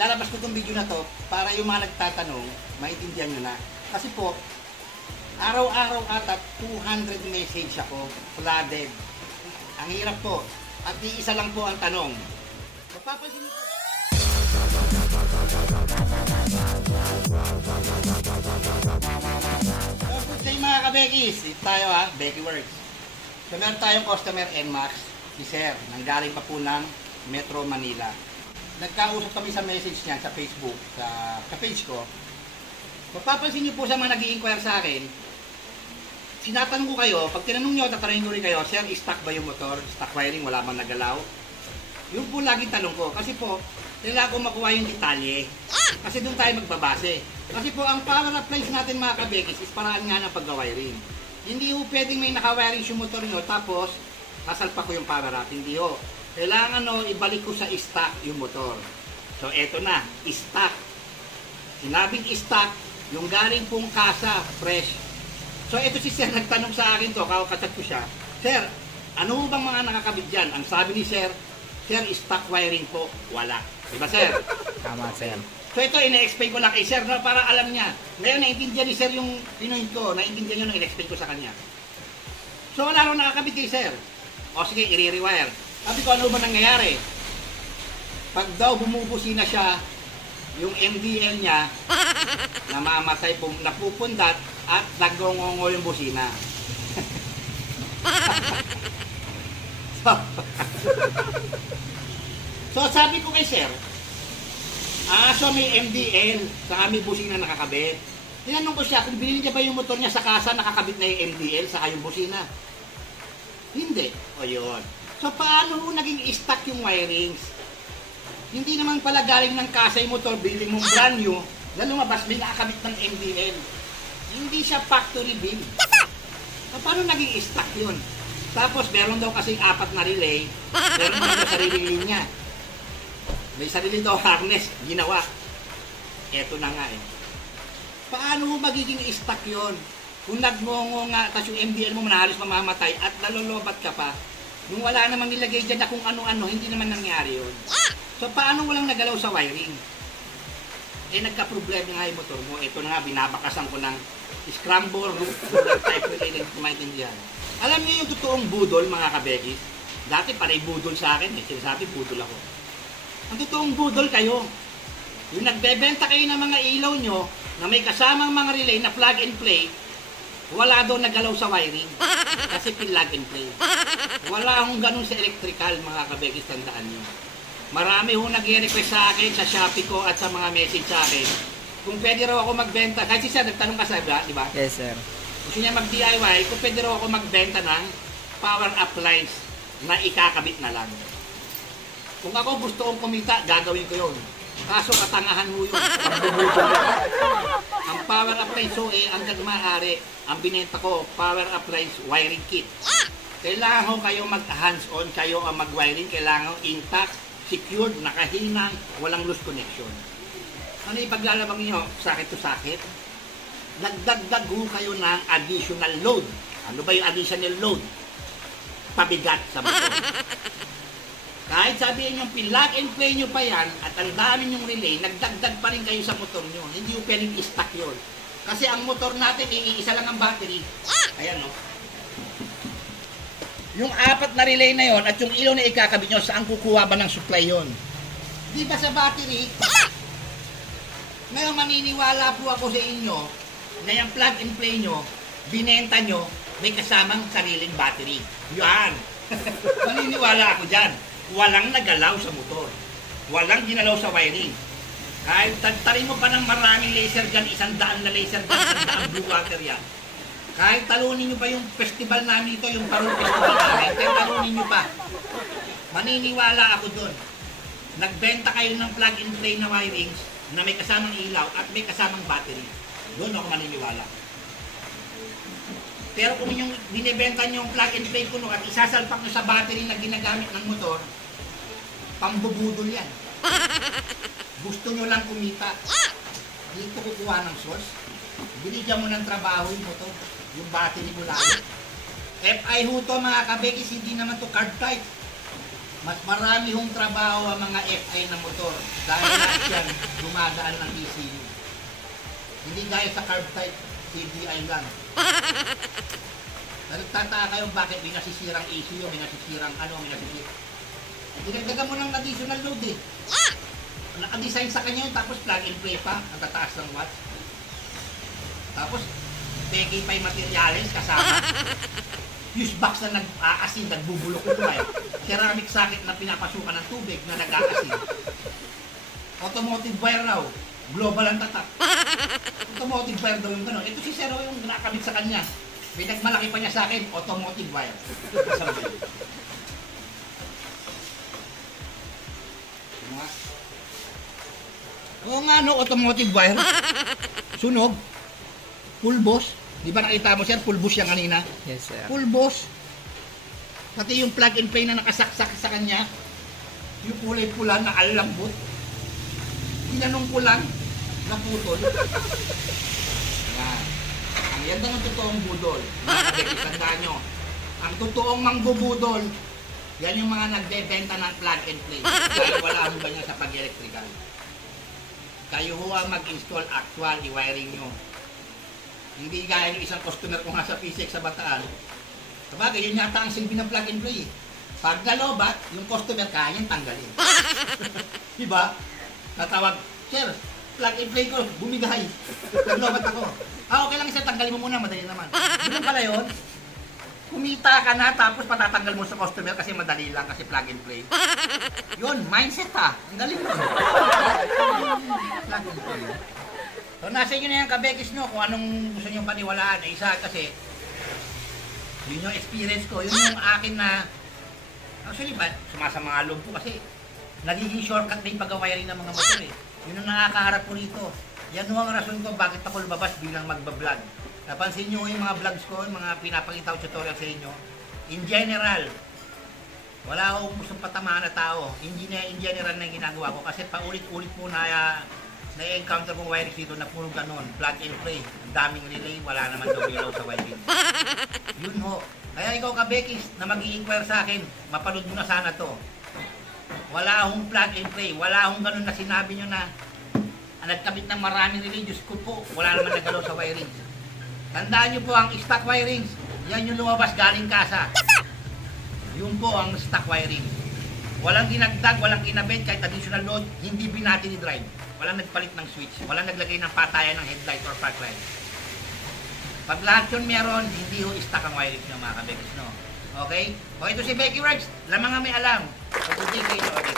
lalabas ko itong video na to para yung mga nagtatanong, maintindihan nyo na. Kasi po, araw-araw ata 200 message ako, flooded. Ang hirap po. At isa lang po ang tanong. Mapapansin niyo po. So, good day mga kabekis. Dito tayo ha, Becky Works. So, meron tayong customer NMAX, si Sir, nanggaling pa po ng Metro Manila. Nagkausap kami sa message niya sa Facebook, sa page ko. Mapapansin niyo po sa mga nag-i-inquire sa akin, sinatanong ko kayo, pag tinanong nyo, tatanungin ko rin kayo, Sir, stock ba yung motor? Stock wiring, wala bang nagalaw? Yung po lagi tanong ko, kasi po, kailangan ko makuha yung detalye. Kasi doon tayo magbabase. Kasi po, ang power appliance natin mga kabekis is paraan nga ng pag-wiring. Hindi po pwedeng may naka-wiring yung motor nyo, tapos, kasalpa ko yung power up. Hindi ho. Kailangan ibalik ko sa stock yung motor. So, eto na, stock. Sinabing stock, yung galing pong kasa, fresh. So, ito si Sir, nagtanong sa akin to, kakachat ko siya. Sir, ano bang mga nakakabit dyan? Ang sabi ni Sir, Sir, stock wiring po, wala. Diba, Sir? Tama, Sir. So, ito, ina-explain ko lang kay Sir, no, para alam niya. Ngayon, naintindihan ni Sir yung pinuhin ko, naintindihan niya nung ina-explain ko sa kanya. So, wala rin nakakabit kay Sir. O, sige, i-rewire. Sabi ko, ano ba nangyayari? Pag daw bumubusina siya, yung MDL niya, namamatay po, napupundat, at nagongongo yung busina. So, sabi ko kay Sir, so may MDL, saka may busina nakakabit. Tinanong ko siya, kung binili niya ba yung motor niya sa kasa, nakakabit na yung MDL, saka yung busina. Hindi. O yun. So, paano naging stock yung wirings? Hindi naman pala galing ng kasa yung motor, bilhin mong brand new, na lumabas, may nakakabit ng MDL. Hindi siya factory build. So, paano naging stock yun? Tapos, meron daw kasing 4 na relay, meron naman sa sariling linya. May sarili daw harness, ginawa. Eto na nga eh. Paano magiging stock yun? Kung nagmongo nga, tapos yung MDL mo halos mamamatay at nalolobat ka pa, nung wala namang nilagay dyan na kung ano-ano, hindi naman nangyari yun. So, paano walang nagalaw sa wiring? Eh, nagka-problema nga yung motor mo. Ito na nga, binabakasan ko ng scramble root type related to maintindihan. Alam niyo yung totoong budol, mga kabekis? Dati panay budol sa akin eh. Sinasabi, budol ako. Ang totoong budol kayo. Yung nagbebenta kayo ng mga ilaw nyo na may kasamang mga relay na plug and play, wala daw nagalaw sa wiring. Kasi plug and play. Wala akong ganun sa electrical, mga kabekis, tandaan nyo. Marami ho nag-request sa akin sa Shopee ko at sa mga message sa akin kung pwede raw ako magbenta. Kasi siya nagtanong ka sa iba, di ba? Yes, sir. Gusto niya mag-DIY kung pwede raw ako magbenta ng power appliance na ikakabit na lang. Kung ako gusto kong kumita, gagawin ko yun. Kaso katangahan mo yun. Ang power appliance hanggang maaari, ang binenta ko, power appliance wiring kit. Kailangan ko kayo mag-hands-on, kayo ang mag-wiring, kailangan intact, secured, nakahinang, walang loose connection. Ano ipaglalabang niyo? Sakit to sakit? Nagdagdag ho kayo ng additional load. Ano ba yung additional load? Pabigat sa motor. Kahit sabihin yung plug and play nyo pa yan at ang dami nyong relay, nagdagdag pa rin kayo sa motor nyo. Hindi yung pwedeng i-stack yun. Kasi ang motor natin, iisa lang ang battery. Ayan no. Yung 4 na relay na yon at yung ilaw na ikakabit nyo, saan kukuha ba ng supply yon? Di ba sa battery? Ngayon maniniwala po ako sa inyo na yung plug and play nyo, binenta nyo, may kasamang sariling battery. Yan! Maniniwala ako dyan. Walang nagalaw sa motor. Walang ginalaw sa wiring. Kahit tagtarin mo pa ng maraming laser gun, 100 na laser gun, 100 blue water yan. Kahit talunin nyo pa yung festival namin ito, yung Parol Festival namin, kahit talunin nyo pa. Maniniwala ako doon. Nagbenta kayo ng plug and play na wirings na may kasamang ilaw at may kasamang battery. Doon ako maniniwala. Pero kung yung binibenta nyo yung plug and play kuno at isasalpak nyo sa battery na ginagamit ng motor, pambubudol yan. Gusto nyo lang kumita. Dito kukuha ng source. Binigyan mo ng trabaho yung motor. Yung battery mo lang. FI ho to mga kabekis, hindi naman to card type. Mas marami hong trabaho ang mga FI na motor dahil lahat yan dumadaan ng ECU. Hindi gaya sa carb type, CDI lang. Nagtataka kayo bakit may nasisirang ECU, may nasisirang ano, may nasisirang. Dinagdagan mo ng additional load eh. Nakadesign sa kanya yun, tapos plug and play pa, ang tataas ng watts. Tapos, peke pa yung materials kasama. Fuse box na nag-aasin, nagbubulok ito eh. Ceramic socket na pinapasukan ng tubig na nag-aasin. Automotive wire raw, global ang tatak. Automotive wire daw yung gano'n. Ito si Zero yung nakakabit sa kanya. May nagmalaki pa niya sa akin, automotive wire. Kasabay. Oo nga no, automotive wire. Sunog. Pulbos. Di ba nakita mo sir, pulbos yan kanina? Yes, sir. Pulbos. Pati yung plug and play na nakasaksak sa kanya, yung kulay pula na alambot, tinanong ko lang, naputol. Yan. Ang yan ang totoong budol. Mga kabekis, tandaan nyo. Ang totoong mangbubudol, yan yung mga nagbebenta ng plug and play. Dahil wala mo ba niya sa pag-electrical. Kayo ho ang mag-install actual i-wiring nyo. Hindi gaya yung isang customer ko nga sa PCX sa Bataan. Sabagay, yun yata ang silbi ng plug and play. Pag nalobat, yung customer kayang tanggalin. Diba? Tatawag, sir, plug and play ko, bumigay. Naglobat ako. Okay lang sir, tanggalin mo muna, madali naman. Ganun pala yun. Kumita ka na, tapos patatanggal mo sa customer kasi madali lang, kasi plug and play. Yun, mindset ha. Ang galing mo. Plug and play. So, nasa inyo na yung kabekis no, kung anong gusto nyo paniwalaan. Isa kasi, yun yung experience ko, yun yung akin na, actually ba, sumasama nga loob ko kasi, nagiging shortcut na yung pag-wiring ng mga motor eh. Yun ang nakakaharap ko rito. Yan ang rason ko bakit ako lumabas bilang magbablog. Napansin nyo yung mga vlogs ko, yung mga pinapakita ko tutorial sa inyo. In general, wala akong gustong patamaan na tao. In general na yung ginagawa ko kasi paulit-ulit po na-encounter kong wiring dito na puro ganon, plug and play. Ang daming relay, wala naman daw ilaw sa wiring. Yun ho. Kaya ikaw kabekis na mag-i-inquire sa akin, mapanood mo na sana to. Wala akong plug and play, wala akong ganon na sinabi nyo na nagkabit ng maraming relay, Diyos ko po, wala naman nagalaw sa wiring. Tandaan nyo po ang stock wirings, yan yung lumabas galing kasa. Yun po ang stock wiring. Walang dinagdag, walang kinabit, kahit additional load, hindi binati ni drive. Walang nagpalit ng switch, walang naglagay ng patayan ng headlight or park light. Pag lahat yun meron, hindi ho stock ang wirings nyo mga kabekis, no? Okay? O ito si Becky Works, lamang nga may alam. Pag-ibig kayo, okay.